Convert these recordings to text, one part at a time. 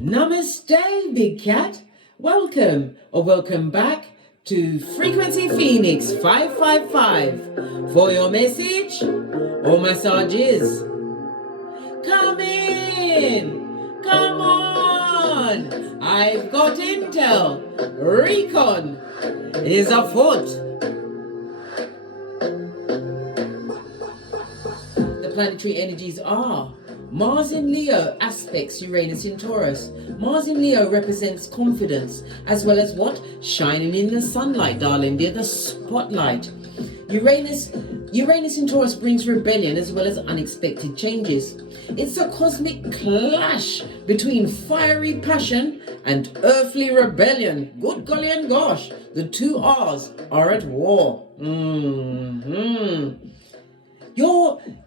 Namaste, big cat. Welcome or welcome back to Frequency Phoenix 555 for your message or massages. Come in, come on. I've got intel. Recon is afoot. The planetary energies are Mars in Leo aspects Uranus in Taurus. Mars in Leo represents confidence, as well as what? Shining in the sunlight, darling dear, the spotlight. Uranus in Taurus brings rebellion as well as unexpected changes. It's a cosmic clash between fiery passion and earthly rebellion. Good golly and gosh, the two R's are at war.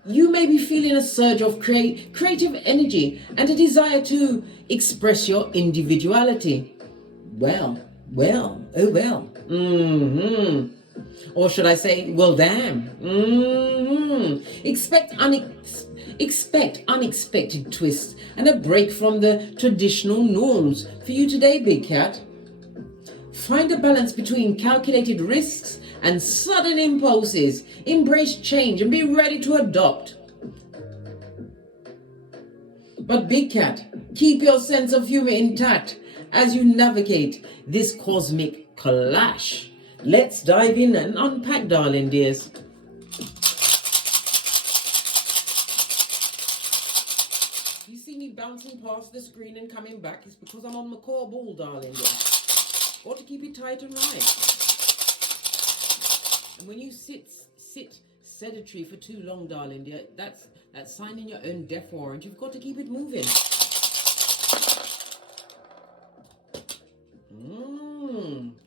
You may be feeling a surge of creative energy and a desire to express your individuality. Well. Or should I say, well, damn. Expect unexpected twists and a break from the traditional norms for you today, big cat. Find a balance between calculated risks and sudden impulses. Embrace change and be ready to adopt. But big cat, keep your sense of humor intact as you navigate this cosmic clash. Let's dive in and unpack, darling dears. You see me bouncing past the screen and coming back, it's because I'm on my core ball, darling dear. Got to keep it tight and right. And when you sit sedentary for too long, darling dear, that's signing your own death warrant. You've got to keep it moving.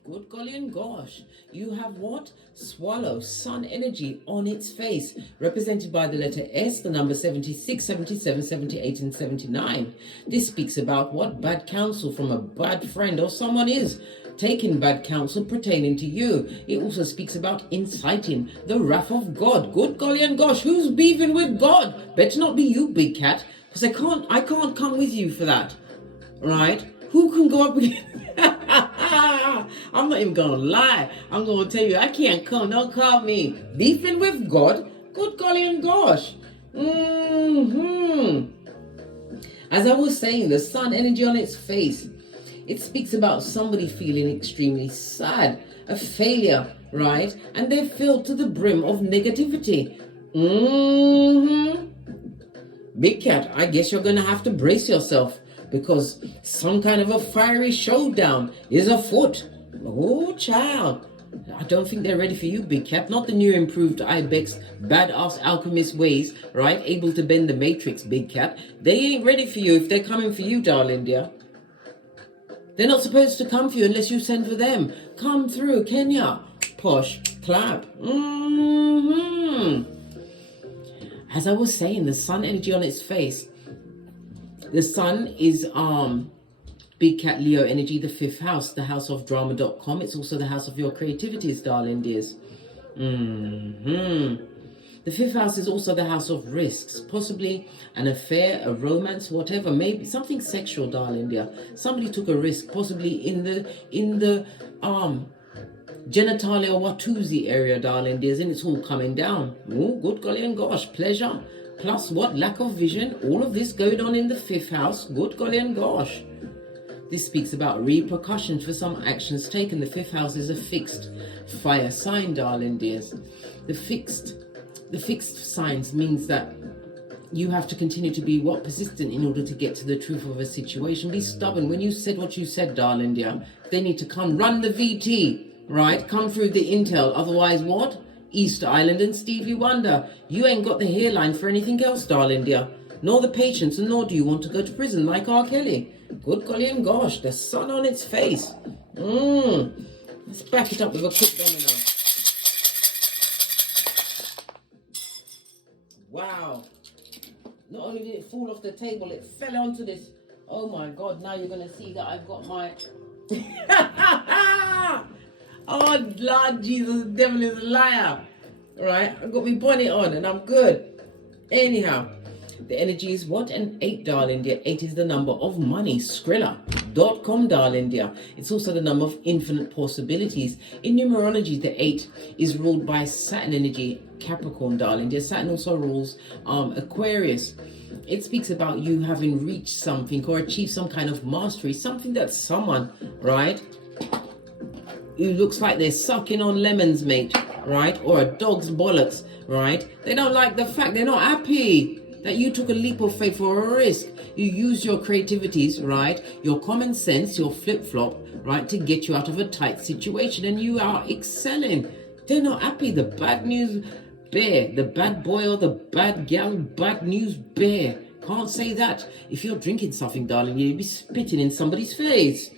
Good golly and gosh. You have what? Swallow, sun energy on its face, represented by the letter S, the number 76, 77, 78, and 79. This speaks about what? Bad counsel from a bad friend, or someone is taking bad counsel pertaining to you. It also speaks about inciting the wrath of God. Good golly and gosh, who's beefing with God? Better not be you, big cat, because I can't come with you for that. Right? Who can go up against... I'm not even gonna lie. I'm gonna tell you, I can't come. Don't call me beefing with God. Good golly and gosh. As I was saying, the sun energy on its face, it speaks about somebody feeling extremely sad, a failure, right? And they're filled to the brim of negativity. Big cat, I guess you're gonna have to brace yourself, because some kind of a fiery showdown is afoot. Oh, child. I don't think they're ready for you, big cat. Not the new improved Ibex badass alchemist ways, right? Able to bend the matrix, big cat. They ain't ready for you if they're coming for you, darling dear. They're not supposed to come for you unless you send for them. Come through, Kenya. Posh, clap. As I was saying, the sun energy on its face. The sun is big cat Leo energy, the 5th house, the house of drama.com. It's also the house of your creativities, darling dears. The 5th house is also the house of risks, possibly an affair, a romance, whatever, maybe something sexual, darling dear. Somebody took a risk, possibly in the genitalia or Watusi area, darling dears, and it's all coming down. Oh, good golly and gosh, pleasure. Plus what? Lack of vision. All of this going on in the 5th house. Good golly and gosh. This speaks about repercussions for some actions taken. The 5th house is a fixed fire sign, darling dears. The fixed signs means that you have to continue to be persistent in order to get to the truth of a situation. Be stubborn. When you said what you said, darling dear, they need to come. Run the VT, right? Come through the intel. Otherwise what? Easter Island and Stevie Wonder. You ain't got the hairline for anything else, darling dear. Nor the patience, and nor do you want to go to prison like R. Kelly. Good golly and gosh, the sun on its face. Let's back it up with a quick domino. Wow. Not only did it fall off the table, it fell onto this. Oh my God, now you're going to see that I've got my... Oh, Lord Jesus, the devil is a liar. Right, I've got my bonnet on and I'm good. Anyhow, The energy is what? An 8, darling dear. 8 is the number of money. Skrilla.com, darling dear. It's also the number of infinite possibilities. In numerology, the 8 is ruled by Saturn energy, Capricorn, darling dear. Saturn also rules Aquarius. It speaks about you having reached something or achieved some kind of mastery, something that someone, right, who looks like they're sucking on lemons, mate, right, or a dog's bollocks, right, they don't like the fact, they're not happy that you took a leap of faith or a risk. You use your creativities, right, your common sense, your flip-flop, right, to get you out of a tight situation, and you are excelling. They're not happy. The bad news bear, the bad boy or the bad gal, bad news bear. Can't say that. If you're drinking something, darling, you'll be spitting in somebody's face.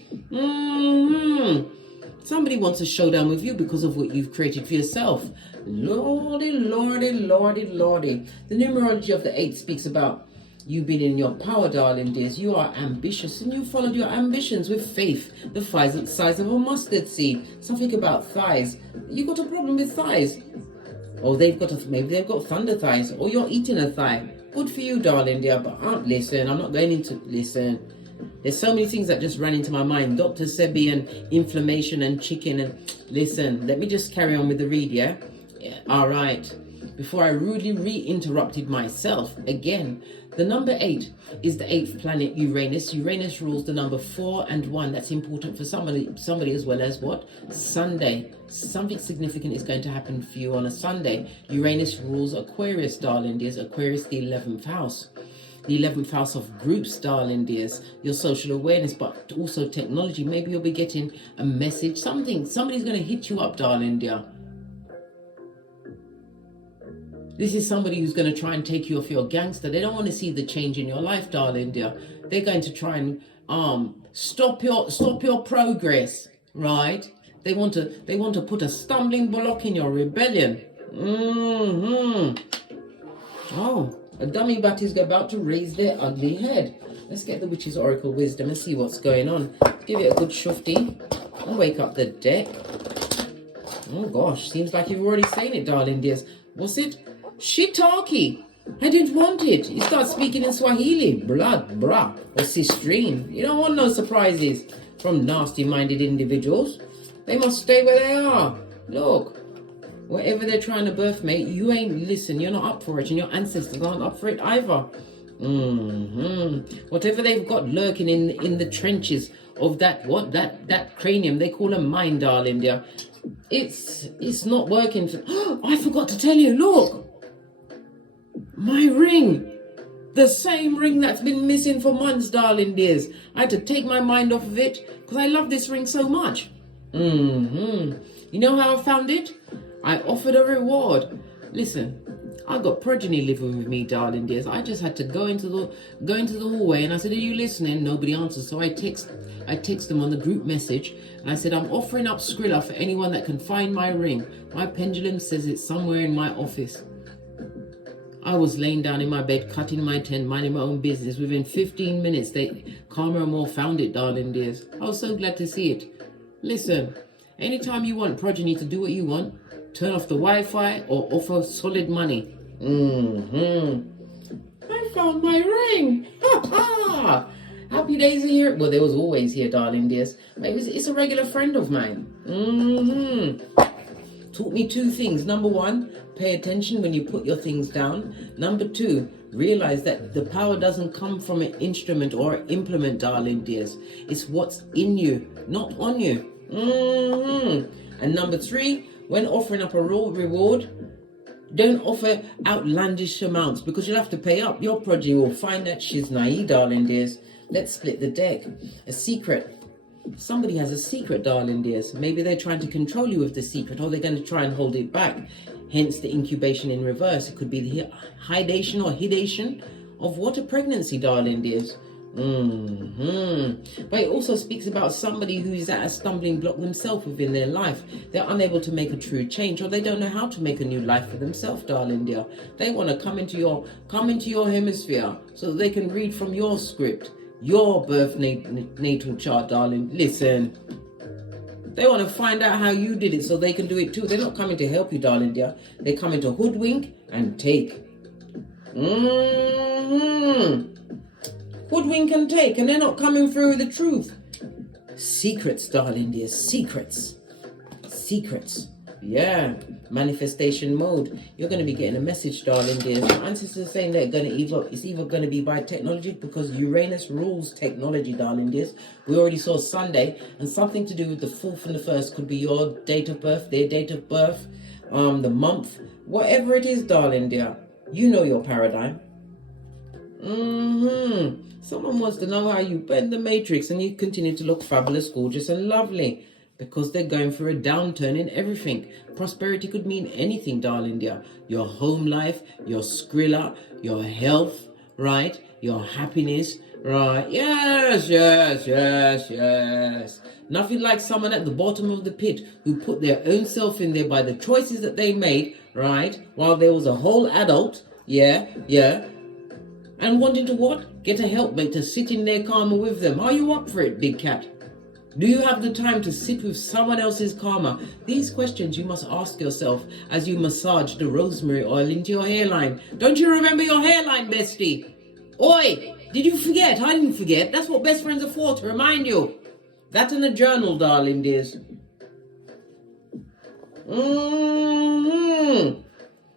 Somebody wants a showdown with you because of what you've created for yourself. Lordy, lordy, lordy, lordy. The numerology of the 8 speaks about you being in your power, darling dears. You are ambitious and you followed your ambitions with faith. The size of a mustard seed. Something about thighs. You got a problem with thighs. Or maybe they've got thunder thighs. Or you're eating a thigh. Good for you, darling dear. But listen, I'm not going into... Listen. There's so many things that just ran into my mind. Dr. Sebi and inflammation and chicken and... Listen, let me just carry on with the read, yeah? All right. Before I rudely re-interrupted myself again. The number 8 is the 8th planet, Uranus. Uranus rules the number 4 and 1. That's important for somebody as well as what? Sunday. Something significant is going to happen for you on a Sunday. Uranus rules Aquarius, darling dears. Aquarius, the 11th house. The 11th house of groups, darling dears. Your social awareness, but also technology. Maybe you'll be getting a message, something. Somebody's going to hit you up, darling dear. This is somebody who's going to try and take you off your gangster. They don't want to see the change in your life, darling dear. They're going to try and stop your progress, right? They want to put a stumbling block in your rebellion. Oh, a dummy bat is about to raise their ugly head. Let's get the witch's oracle wisdom and see what's going on. Give it a good shufty and wake up the deck. Oh gosh, seems like you've already seen it, darling dears. What's it? Shiitake. I didn't want it. You start speaking in Swahili. Blood, brah, or sistrine. You don't want no surprises from nasty-minded individuals. They must stay where they are. Look, whatever they're trying to birth, mate, you ain't, listen, you're not up for it, and your ancestors aren't up for it either. Whatever they've got lurking in the trenches of that cranium, they call a mind, darling dear. It's not working. I forgot to tell you, look. My ring. The same ring that's been missing for months, darling dears. I had to take my mind off of it because I love this ring so much. You know how I found it? I offered a reward. Listen, I got progeny living with me, darling dears. I just had to go into the hallway and I said, are you listening? Nobody answers. So I text them on the group message and I said, I'm offering up Skrilla for anyone that can find my ring. My pendulum says it's somewhere in my office. I was laying down in my bed, cutting my tent, minding my own business. Within 15 minutes, Karma and more found it, darling dears. I was so glad to see it. Listen, anytime you want progeny to do what you want, turn off the Wi-Fi or offer solid money. I found my ring. Ha ha! Happy days are here. Well, they was always here, darling dears. It's a regular friend of mine. Taught me 2 things. Number 1, pay attention when you put your things down. Number 2, realize that the power doesn't come from an instrument or an implement, darling dears. It's what's in you, not on you. And number 3, when offering up a reward, don't offer outlandish amounts because you'll have to pay up. Your progeny will find that she's naive, darling dears. Let's split the deck. A secret. Somebody has a secret, darling dears. Maybe they're trying to control you with the secret, or they're going to try and hold it back. Hence the incubation in reverse. It could be the hidation or hidation of what? A pregnancy, darling dears. But it also speaks about somebody who is at a stumbling block themselves within their life. They're unable to make a true change, or they don't know how to make a new life for themselves, darling dear. They want to come into your hemisphere so that they can read from your script, your birth natal chart, darling. Listen, they want to find out how you did it so they can do it too. They're not coming to help you, darling dear. They're coming to hoodwink and take. Hoodwink and take, and they're not coming through with the truth. Secrets, darling dear, secrets. Secrets. Yeah, manifestation mode. You're going to be getting a message, darling dear. Your ancestors are saying they're going to it's either going to be by technology, because Uranus rules technology, darling dears. We already saw Sunday, and something to do with the 4th and the 1st could be your date of birth, their date of birth, the month, whatever it is, darling dear. You know your paradigm. Someone wants to know how you bend the matrix and you continue to look fabulous, gorgeous, and lovely. Because they're going through a downturn in everything. Prosperity could mean anything, darling dear. Your home life, your skrilla, your health, right? Your happiness, right? Yes, yes, yes, yes. Nothing like someone at the bottom of the pit who put their own self in there by the choices that they made, right? While there was a whole adult, yeah, and wanting to what? Get a helpmate to sit in their karma with them. Are you up for it, big cat? Do you have the time to sit with someone else's karma? These questions you must ask yourself as you massage the rosemary oil into your hairline. Don't you remember your hairline, bestie? Oi, did you forget? I didn't forget. That's what best friends are for, to remind you. That in a journal, darling dears.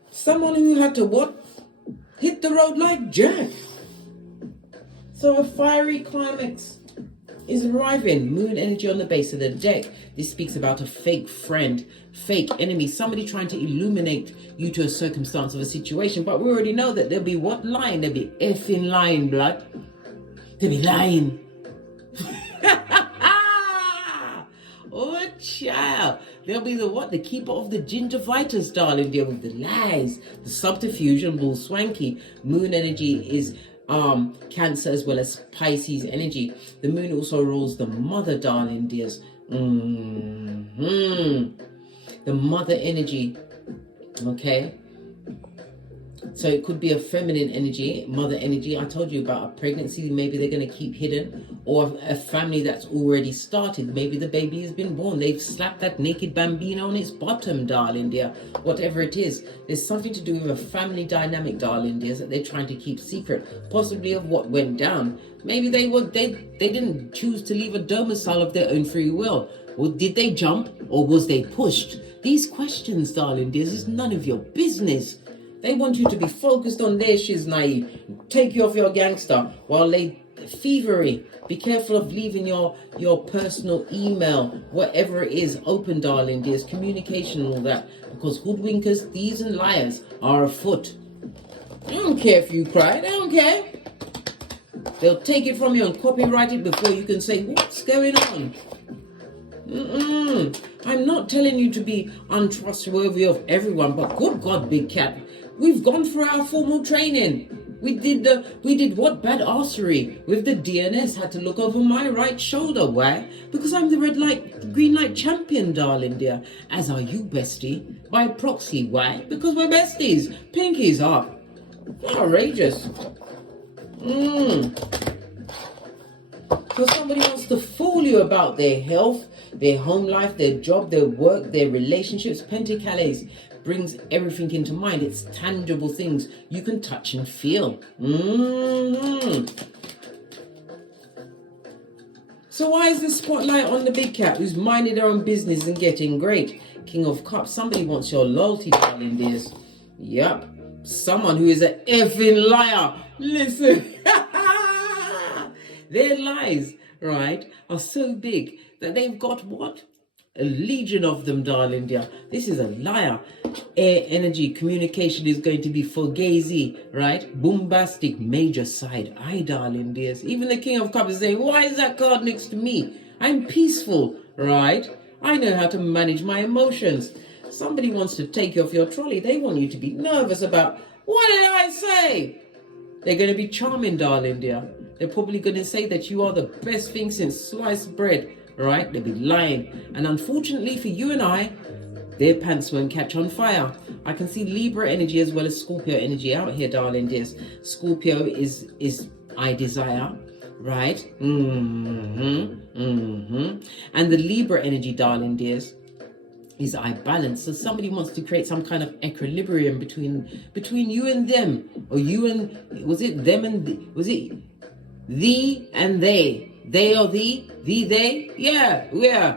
Someone who had to what? Hit the road like Jack. So a fiery climax is arriving. Moon energy on the base of the deck. This speaks about a fake friend, fake enemy, somebody trying to illuminate you to a circumstance of a situation. But we already know that there'll be what? Lying. There'll be effing lying, blood. There'll be lying. Oh, child. There'll be the what? The keeper of the gingivitis, darling dear, with the lies, the subterfuge, and bull swanky. Moon energy is Cancer as well as Pisces energy. The moon also rules the mother, darling dears. The mother energy. Okay. So it could be a feminine energy, mother energy. I told you about a pregnancy, maybe they're going to keep hidden, or a family that's already started. Maybe the baby has been born. They've slapped that naked bambino on its bottom, darling dear. Whatever it is, there's something to do with a family dynamic, darling dears, that they're trying to keep secret, possibly of what went down. Maybe they didn't choose to leave a domicile of their own free will. Or did they jump, or was they pushed? These questions, darling dears, is none of your business. They want you to be focused on their shiznai, take you off your gangster while they thievery. Be careful of leaving your personal email, whatever it is, open, darling dears, communication and all that, because hoodwinkers, thieves and liars are afoot. I don't care if you cry, they don't care. They'll take it from you and copyright it before you can say, what's going on? I'm not telling you to be untrustworthy of everyone, but good God, big cat, we've gone through our formal training. We did what? Badassery with the DNS. Had to look over my right shoulder. Why? Because I'm the red light, green light champion, darling dear. As are you, bestie. By proxy. Why? Because we're besties. Pinkies up. Outrageous. So somebody wants to fool you about their health, their home life, their job, their work, their relationships. Pentacles brings everything into mind. It's tangible things you can touch and feel. So why is the spotlight on the big cat who's minding their own business and getting great? King of Cups. Somebody wants your loyalty, darling dears. Yep. Someone who is an effing liar. Listen. Their lies, right, are so big that they've got what? A legion of them, darling dear. This is a liar. Air energy communication is going to be fugazi, right? Bombastic, major side eye, darling dears. Even the King of Cups is saying, why is that card next to me? I'm peaceful, right? I know how to manage my emotions. Somebody wants to take you off your trolley. They want you to be nervous about, what did I say? They're going to be charming, darling dear. They're probably going to say that you are the best thing since sliced bread, right? They'll be lying. And unfortunately for you and I, their pants won't catch on fire. I can see Libra energy as well as Scorpio energy out here, darling dears. Scorpio is I desire, right? And the Libra energy, darling dears, is I balance. So somebody wants to create some kind of equilibrium between you and them, or you and, was it them and, was it thee and they or thee, they? Yeah.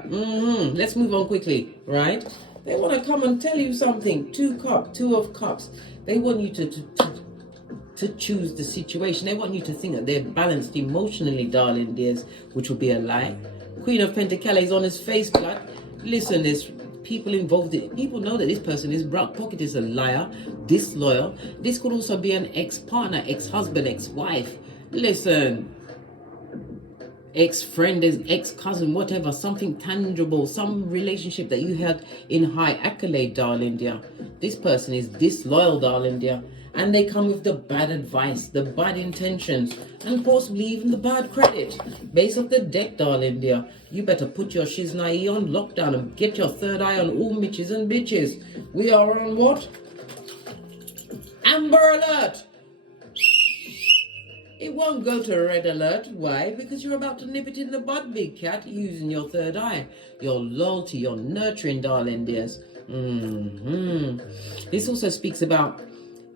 Let's move on quickly, right? They want to come and tell you something. Two of cups. They want you to choose the situation. They want you to think that they're balanced emotionally, darling dears, which will be a lie. Queen of Pentacles on his face, blood. Listen, there's people involved in it. People know that this person is broke pocket, is a liar, disloyal. This could also be an ex-partner, ex-husband, ex-wife. Listen, ex-friend, ex-cousin, whatever, something tangible, some relationship that you had in high accolade, darling dear. This person is disloyal, darling dear. And they come with the bad advice, the bad intentions, and possibly even the bad credit. Base of the deck, darling dear. You better put your shiznai on lockdown and get your third eye on all mitches and bitches. We are on what? Amber alert! It won't go to red alert. Why? Because you're about to nip it in the bud, big cat, using your third eye. Your loyalty, your nurturing, darling dears. This also speaks about,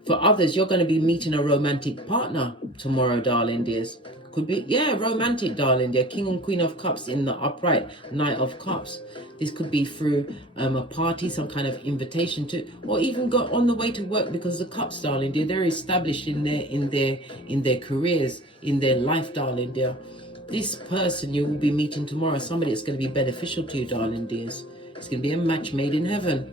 for others, you're going to be meeting a romantic partner tomorrow, darling dears. Could be, yeah, romantic, darling dear. King and Queen of Cups in the upright, Knight of Cups. This could be through a party, some kind of invitation to, or even go on the way to work, because the cups, darling dear, they're established in their careers, in their life, darling dear. This person you will be meeting tomorrow, somebody that's going to be beneficial to you, darling dears. It's going to be a match made in heaven.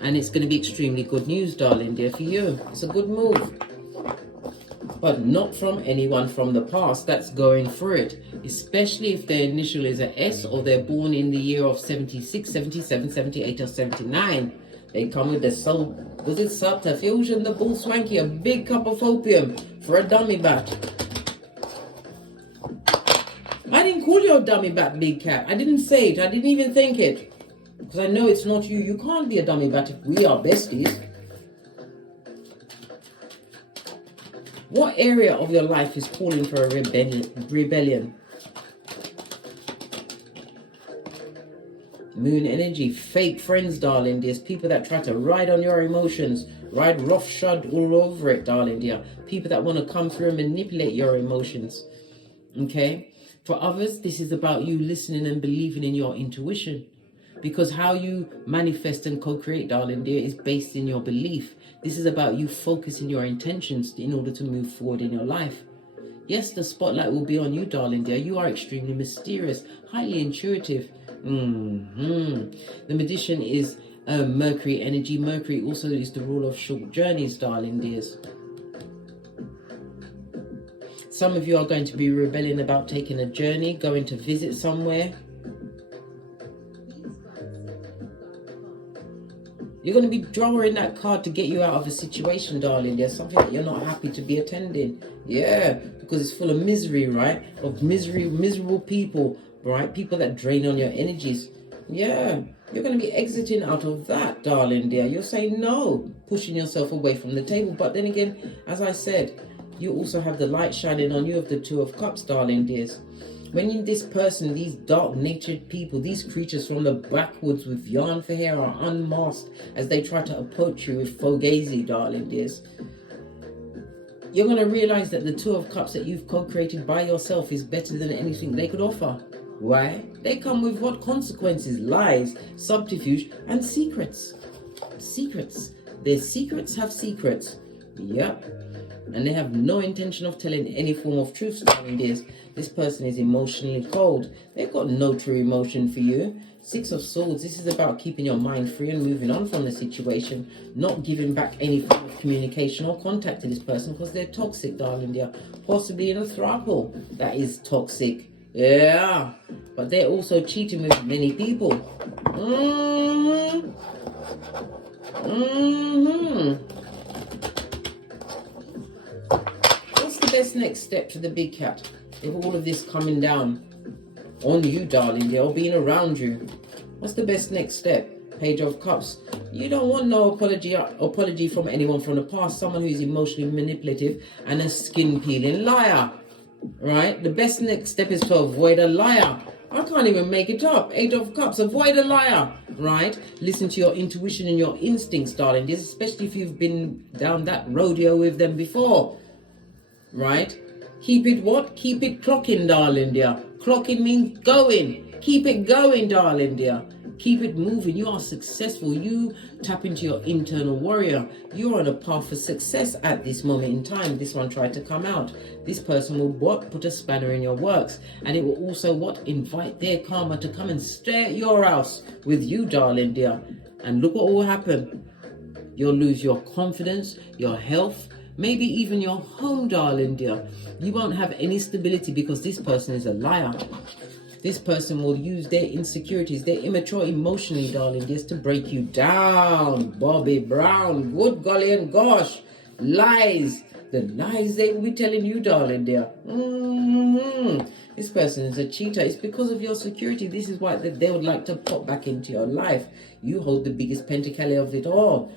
And it's going to be extremely good news, darling dear, for you. It's a good move. But not from anyone from the past that's going through it. Especially if their initial is a S, or they're born in the year of 76, 77, 78, or 79. They come with the soul. Was it subterfuge, the bull swanky, a big cup of opium for a dummy bat. I didn't call you a dummy bat, big cat. I didn't say it. I didn't even think it. Because I know it's not you. You can't be a dummy bat if we are besties. What area of your life is calling for a rebellion? Moon energy, fake friends, darling. There's people that try to ride on your emotions, ride roughshod all over it, darling dear. People that want to come through and manipulate your emotions. Okay? For others, this is about you listening and believing in your intuition. Because how you manifest and co-create, darling dear, is based in your belief. This is about you focusing your intentions in order to move forward in your life. Yes, the spotlight will be on you, darling dear. You are extremely mysterious, highly intuitive. The Magician is Mercury energy. Mercury also is the rule of short journeys, darling dears. Some of you are going to be rebelling about taking a journey, going to visit somewhere. You're going to be drawing that card to get you out of a situation, darling. There's something that you're not happy to be attending. Yeah, because it's full of misery, right? Of miserable people, right? People that drain on your energies. Yeah, you're going to be exiting out of that, darling dear. You're saying no, pushing yourself away from the table. But then again, as I said, you also have the light shining on you of the Two of Cups, darling dears. When this person, these dark-natured people, these creatures from the backwoods with yarn for hair are unmasked as they try to approach you with fugazi, darling dears, you're going to realize that the Two of Cups that you've co-created by yourself is better than anything they could offer. Why? They come with what consequences? Lies, subterfuge, and secrets. Secrets. Their secrets have secrets. Yep. And they have no intention of telling any form of truth, darling dears. This person is emotionally cold. They've got no true emotion for you. Six of Swords. This is about keeping your mind free and moving on from the situation. Not giving back any form of communication or contact to this person because they're toxic, darling dear. Possibly in a throuple that is toxic. Yeah. But they're also cheating with many people. What's the best next step to the big cat? If all of this coming down on you, darling dear, or being around you, what's the best next step? Page of Cups. You don't want no apology from anyone from the past. Someone who's emotionally manipulative and a skin peeling liar, right? The best next step is to avoid a liar. I can't even make it up. 8 of Cups. Avoid a liar, right? Listen to your intuition and your instincts, darling. This, especially if you've been down that rodeo with them before, right? Keep it what? Keep it clocking, darling dear. Clocking means going. Keep it going, darling dear. Keep it moving. You are successful. You tap into your internal warrior. You're on a path for success at this moment in time. This one tried to come out. This person will what? Put a spanner in your works. And it will also what? Invite their karma to come and stay at your house with you, darling dear. And look what will happen. You'll lose your confidence, your health, maybe even your home, darling dear. You won't have any stability because this person is a liar. This person will use their insecurities, their immature emotionally, darling, just to break you down. Bobby Brown, good golly and gosh, lies. The lies they will be telling you, darling, dear. This person is a cheater. It's because of your security. This is why they would like to pop back into your life. You hold the biggest pentacale of it all.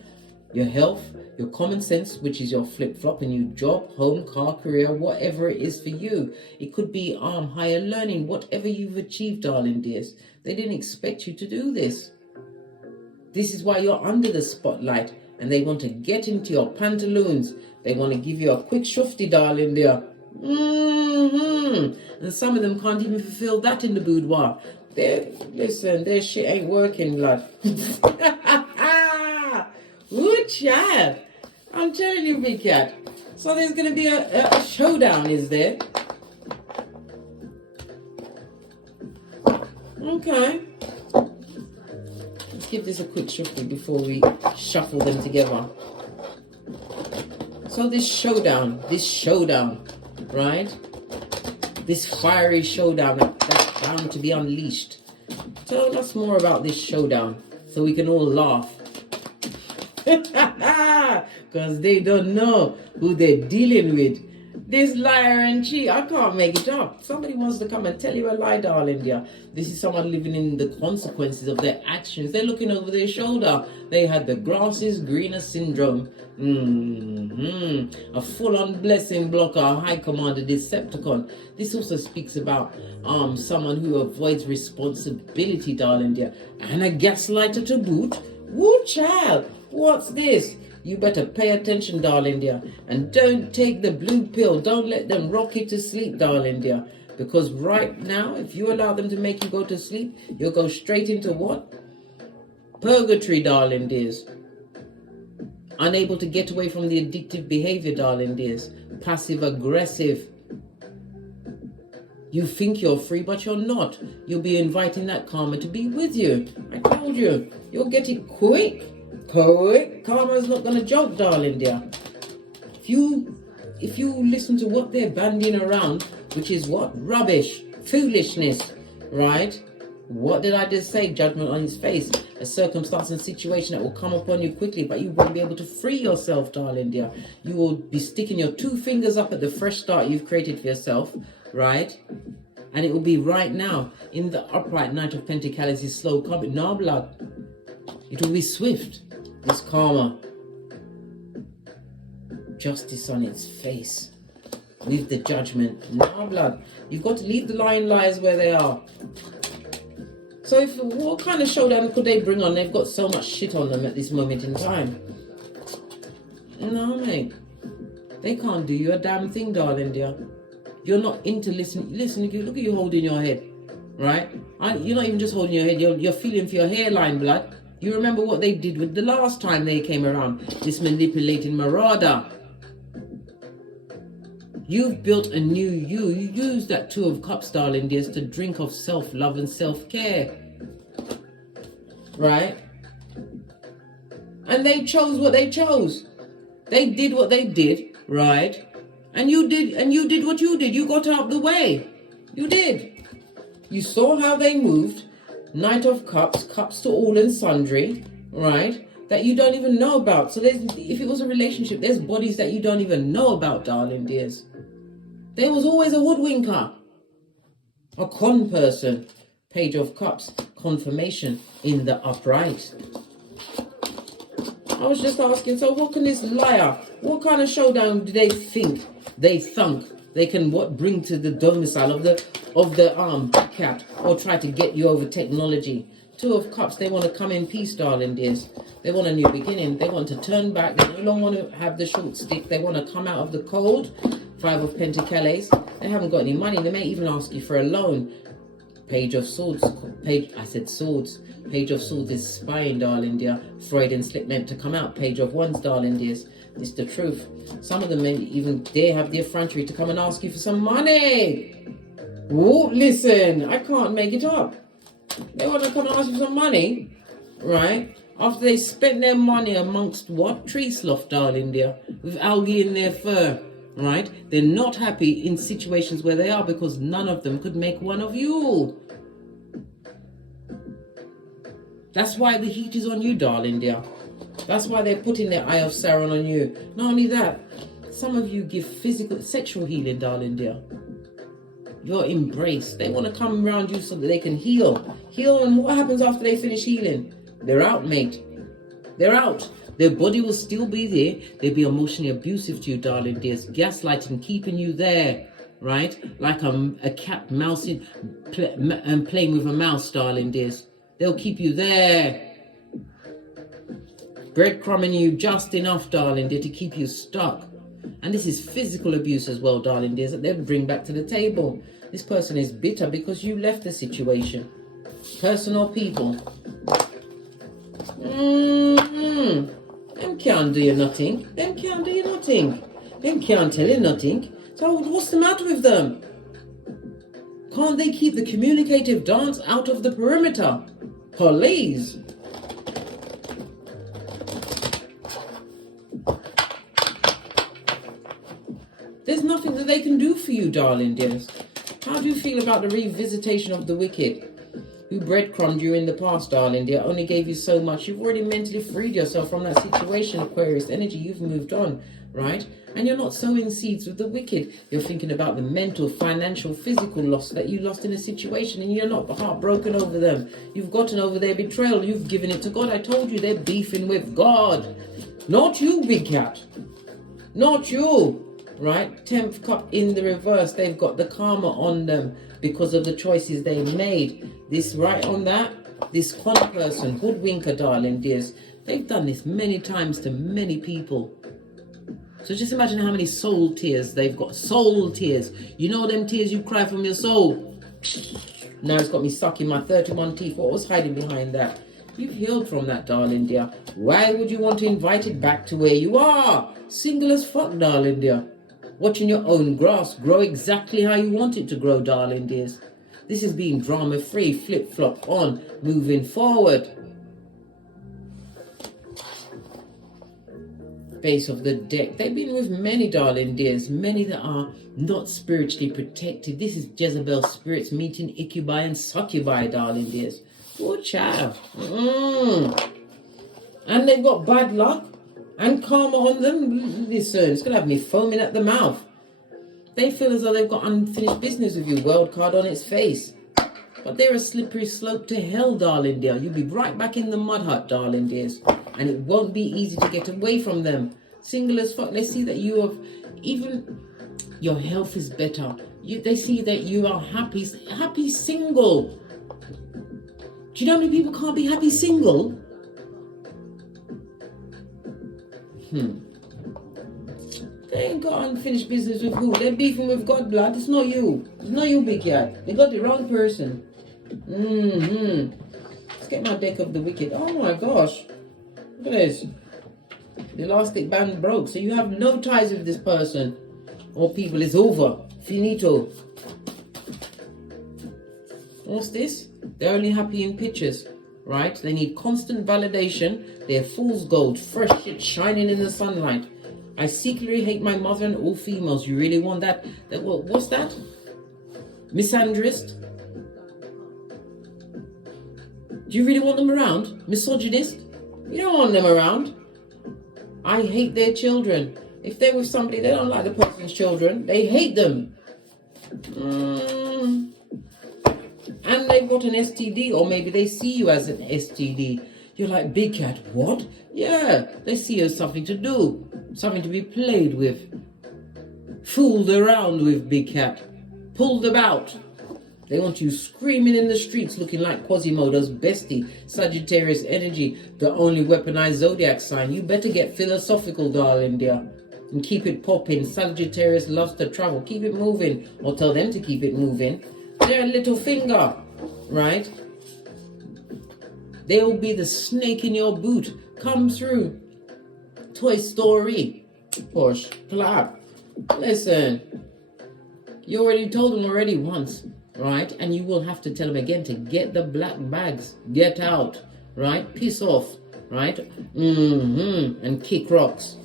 Your health, your common sense, which is your flip-flop, and your job, home, car, career, whatever it is for you. It could be higher learning, whatever you've achieved, darling dears. They didn't expect you to do this. This is why you're under the spotlight, and they want to get into your pantaloons. They want to give you a quick shufty, darling dear. And some of them can't even fulfill that in the boudoir. Listen, their shit ain't working, lad. Ooh, child. I'm telling you, big cat. So there's going to be a showdown, is there? Okay. Let's give this a quick shuffle before we shuffle them together. So this showdown, right? This fiery showdown that's bound to be unleashed. Tell us more about this showdown so we can all laugh. Because they don't know who they're dealing with. This liar and cheat, I can't make it up. Somebody wants to come and tell you a lie, darling dear. This is someone living in the consequences of their actions. They're looking over their shoulder. They had the grass is greener syndrome. A full-on blessing blocker, a high commander Decepticon. This also speaks about someone who avoids responsibility, darling dear. And a gaslighter to boot. Woo, child. What's this? You better pay attention, darling dear. And don't take the blue pill. Don't let them rock you to sleep, darling dear. Because right now, if you allow them to make you go to sleep, you'll go straight into what? Purgatory, darling dears. Unable to get away from the addictive behavior, darling dears. Passive aggressive. You think you're free, but you're not. You'll be inviting that karma to be with you. I told you. You'll get it quick. Quick. Karma's not going to joke, darling dear. If you listen to what they're bandying around, which is what? Rubbish. Foolishness. Right? What did I just say? Judgment on his face. A circumstance and situation that will come upon you quickly, but you won't be able to free yourself, darling dear. You will be sticking your 2 fingers up at the fresh start you've created for yourself, right? And it will be right now. In the upright Knight of Pentacles is slow coming. No, blood. It will be swift. This karma. Justice on its face. With the judgment. No, blood. You've got to leave the lying lies where they are. So what kind of showdown could they bring on? They've got so much shit on them at this moment in time. No, mate. They can't do you a damn thing, darling dear. You're not into listening. Listen, look at you holding your head, right? You're not even just holding your head. You're feeling for your hairline, blood. You remember what they did with the last time they came around. This manipulating marauder. You've built a new you. You use that 2 of Cups, darling dears, to drink of self-love and self-care. Right? And they chose what they chose. They did what they did, right? And you did what you did. You got out of the way. You did. You saw how they moved. Knight of Cups, cups to all and sundry, right? That you don't even know about. So if it was a relationship, there's bodies that you don't even know about, darling dears. There was always a hoodwinker, a con person. Page of Cups, confirmation in the upright. I was just asking, so what can this liar, what kind of showdown do they think they can bring to the domicile of the cat, or try to get you over technology? Two of Cups, they want to come in peace, darling dears. They want a new beginning. They want to turn back. They no longer want to have the short stick. They want to come out of the cold. Five of Pentacles. They haven't got any money. They may even ask you for a loan. Page of Swords. I said swords. Page of Swords is spying, darling dear. Freudian slip meant to come out. Page of Wands, darling dears. It's the truth. Some of them may even dare have the effrontery to come and ask you for some money. Oh, listen, I can't make it up. They want to come and ask you for some money, right? After they spent their money amongst what? Tree sloth, darling dear, with algae in their fur, right? They're not happy in situations where they are because none of them could make one of you. That's why the heat is on you, darling dear. That's why they're putting their eye of Sauron on you. Not only that, some of you give sexual healing, darling dear. Your embrace. They want to come around you so that they can heal. Heal, and what happens after they finish healing? They're out, mate. They're out. Their body will still be there. They'll be emotionally abusive to you, darling dears. Gaslighting, keeping you there, right? Like a cat mousing and playing with a mouse, darling dears. They'll keep you there. Breadcrumbing you just enough, darling dear, to keep you stuck. And this is physical abuse as well, darling dears, that they'll bring back to the table. This person is bitter because you left the situation. Person or people. Them can't do you nothing. Them can't do you nothing. Them can't tell you nothing. So what's the matter with them? Can't they keep the communicative dance out of the perimeter? Please. There's nothing that they can do for you, darling dears. How do you feel about the revisitation of the wicked who breadcrumbed you in the past, darling dear? Only gave you so much. You've already mentally freed yourself from that situation, Aquarius energy. You've moved on, right? And you're not sowing seeds with the wicked. You're thinking about the mental, financial, physical loss that you lost in a situation, and you're not heartbroken over them. You've gotten over their betrayal. You've given it to God. I told you they're beefing with God. Not you, big cat. Not you. Right? 10th cup in the reverse. They've got the karma on them because of the choices they made. This right on that. This con person, hoodwinker, darling dears. They've done this many times to many people. So just imagine how many soul tears they've got. Soul tears. You know them tears you cry from your soul. Now it's got me sucking my 31 teeth. What was hiding behind that? You've healed from that, darling dear. Why would you want to invite it back to where you are? Single as fuck, darling dear. Watching your own grass grow exactly how you want it to grow, darling dears. This is being drama-free, flip-flop on, moving forward. Base of the deck. They've been with many, darling dears. Many that are not spiritually protected. This is Jezebel's spirits meeting Iccubi and Succubi, darling dears. Good child. And they've got bad luck and karma on them. Listen, it's going to have me foaming at the mouth. They feel as though they've got unfinished business with you. World card on its face. But they're a slippery slope to hell, darling dear. You'll be right back in the mud hut, darling dears. And it won't be easy to get away from them. Single as fuck. They see that you have, even your health is better. They see that you are happy single. Do you know how many people can't be happy single? They ain't got unfinished business with who? They're beefing with God, blood. It's not you. It's not you, big cat. They got the wrong person. Let's get my deck of the wicked. Oh my gosh. Look at this. The elastic band broke. So you have no ties with this person or people. It's over. Finito. What's this? They're only happy in pictures, right? They need constant validation. They're fool's gold. Fresh shit shining in the sunlight. I secretly hate my mother and all females. You really want that? What's that? Misandrist? Do you really want them around? Misogynist? You don't want them around. I hate their children. If they're with somebody, they don't like the person's children. They hate them. And they've got an STD, or maybe they see you as an STD. You're like, big cat, what? Yeah, they see you as something to do, something to be played with, fooled around with, big cat, pulled about. They want you screaming in the streets looking like Quasimodo's bestie, Sagittarius energy, the only weaponized zodiac sign. You better get philosophical, darling dear, and keep it popping. Sagittarius loves to travel. Keep it moving, or tell them to keep it moving. Their little finger, right? They'll be the snake in your boot. Come through. Toy Story. Push. Clap. Listen. You already told them already once, right? And you will have to tell them again to get the black bags. Get out, right? Piss off, right? And kick rocks.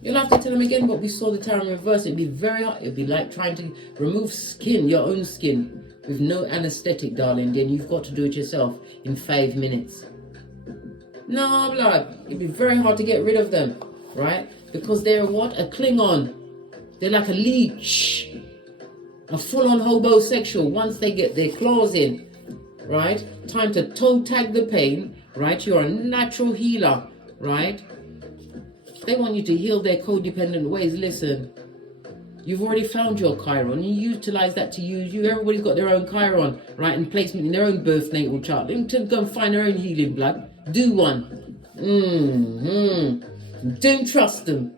You'll have to tell them again, but we saw the tarot in reverse. It'd be very hard. It'd be like trying to remove skin, your own skin, with no anesthetic, darling. Then you've got to do it yourself in 5 minutes. No, blood. It'd be very hard to get rid of them, right? Because they're what? A Klingon. They're like a leech. A full-on homosexual. Once they get their claws in, right? Time to toe tag the pain, right? You're a natural healer, right? They want you to heal their codependent ways. Listen, you've already found your Chiron. You utilize that to use you. Everybody's got their own Chiron, right? And placement in their own birth natal chart. Them to go and find their own healing blood. Do one. Don't trust them.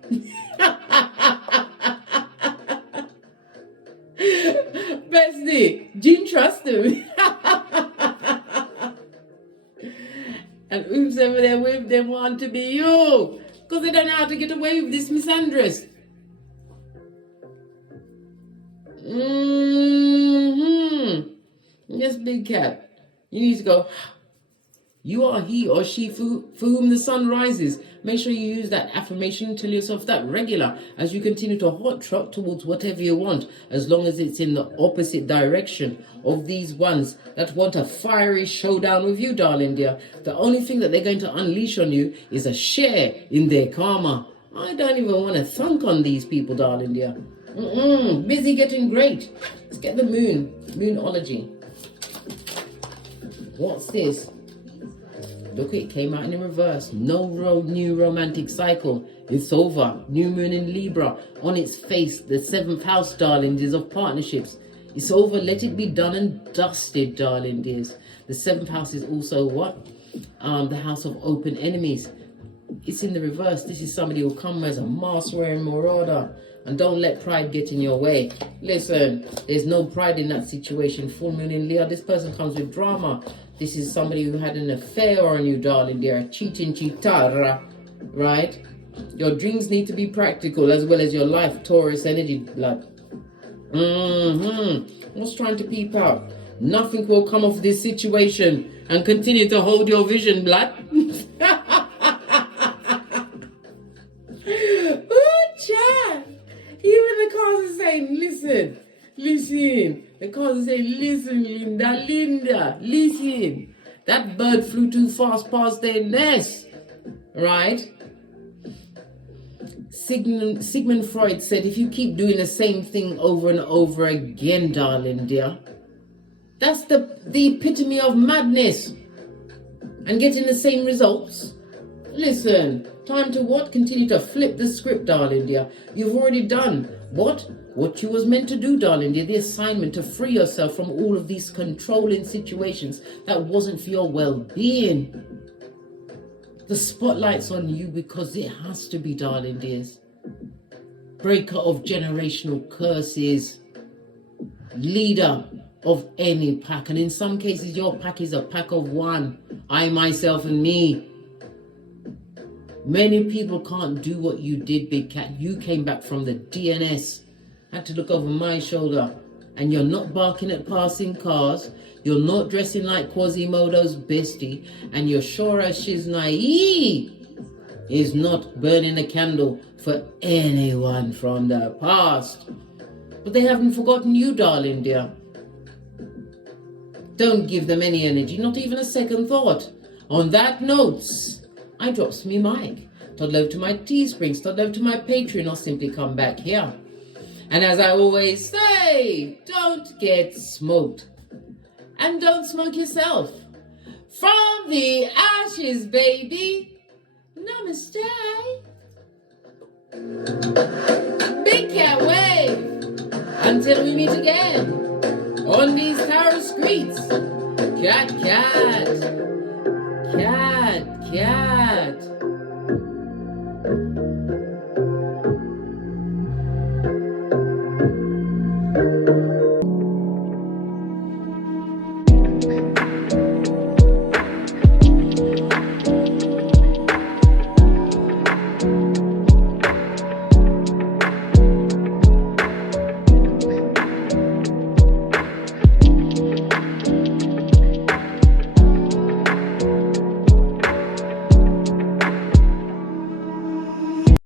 Bestie, don't trust them. And whosoever they're with, they want to be you. Because they don't know how to get away with this misandress. Yes, big cat. You need to go. You are he or she for whom the sun rises. Make sure you use that affirmation and tell yourself that regular as you continue to hot trot towards whatever you want, as long as it's in the opposite direction of these ones that want a fiery showdown with you, darling dear. The only thing that they're going to unleash on you is a share in their karma. I don't even want to thunk on these people, darling dear. Busy getting great. Let's get the moon. Moonology. What's this? Look, it came out in reverse. No new romantic cycle. It's over. New moon in Libra. On its face, the 7th house, darling dears, of partnerships. It's over. Let it be done and dusted, darling dears. The 7th house is also what? The house of open enemies. It's in the reverse. This is somebody who will come as a mask-wearing marauder. And don't let pride get in your way. Listen, there's no pride in that situation. Full moon in Leo. This person comes with drama. This is somebody who had an affair on you, darling. They're a cheating cheatara, right? Your dreams need to be practical as well as your life, Taurus energy, blood. What's trying to peep out? Nothing will come of this situation and continue to hold your vision, blood. Ooh, chat. Even the cards are saying, listen. The cards are saying, listen, Linda, listen. That bird flew too fast past their nest, right? Sigmund Freud said, if you keep doing the same thing over and over again, darling dear, that's the epitome of madness. And getting the same results. Listen, time to what? Continue to flip the script, darling dear. You've already done what? What you was meant to do, darling dear. The assignment to free yourself from all of these controlling situations that wasn't for your well-being. The spotlight's on you because it has to be, darling dears. Breaker of generational curses. Leader of any pack. And in some cases, your pack is a pack of one. I, myself, and me. Many people can't do what you did, big cat. You came back from the DNS. Had to look over my shoulder. And you're not barking at passing cars. You're not dressing like Quasimodo's bestie. And you're sure as she's naive is not burning a candle for anyone from the past. But they haven't forgotten you, darling dear. Don't give them any energy, not even a second thought. On that note, I drops me mic. Toddle over to my Teesprings, toddle over to my Patreon, or simply come back here. And as I always say, don't get smoked. And don't smoke yourself. From the ashes, baby. Namaste. Big cat wave. Until we meet again on these tarot streets. Cat, cat. Cat, cat.